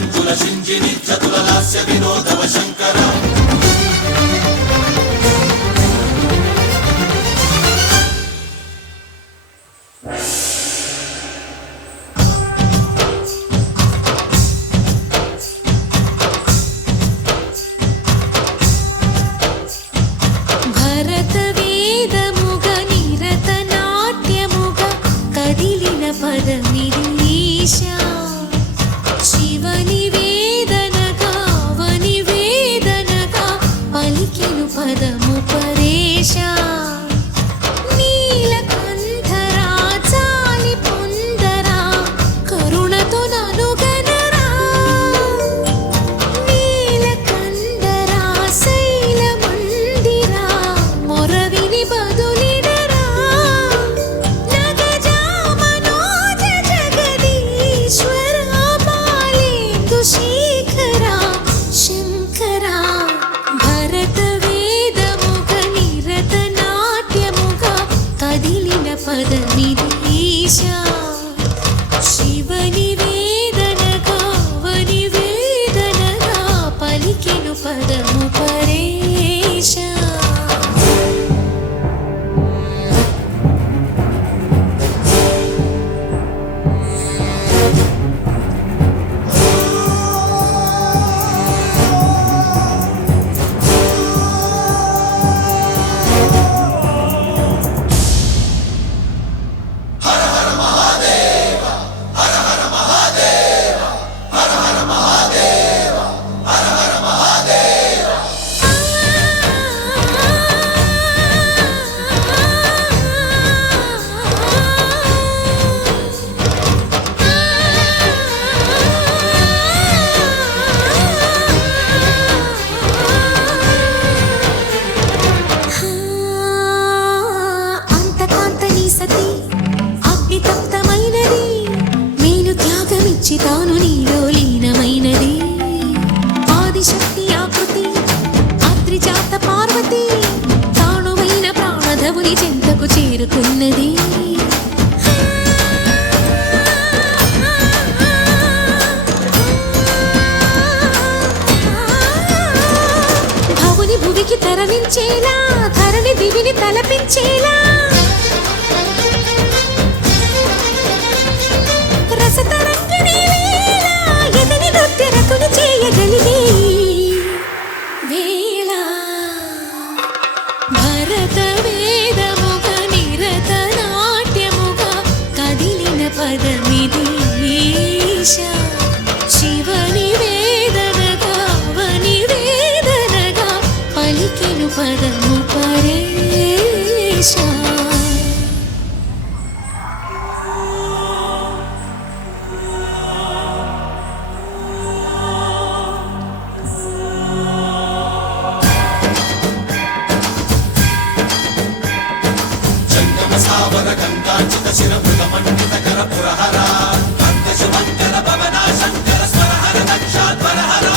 మంజుల శింజిని చతుల లాస్య వినోదవ శంకర తాను నీలో లీనమైనది ఆదిశక్తి ఆకృతి అద్రిజాత పార్వతి తానువైన ప్రాణధవుని చెంతకు చేరుకున్నది భవుని భువికి తరలించేలా ధరణి దివిని తలపించేలా చేయగలిగే వేళ భరత వేదముగ నిరత నాట్యముగా కదిలిన పదమిది శివని వేదనగా వని వేదనగా పలికెను పదము పరేశ గంగాచిత శిరమృగ మండిత కర పురహర శుభంకర భవనా శంకర స్వరహర దక్షాధ్వరహర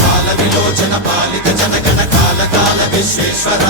కాల విలోచన పాలిత జనగణ కాల కాల విశ్వేశ్వర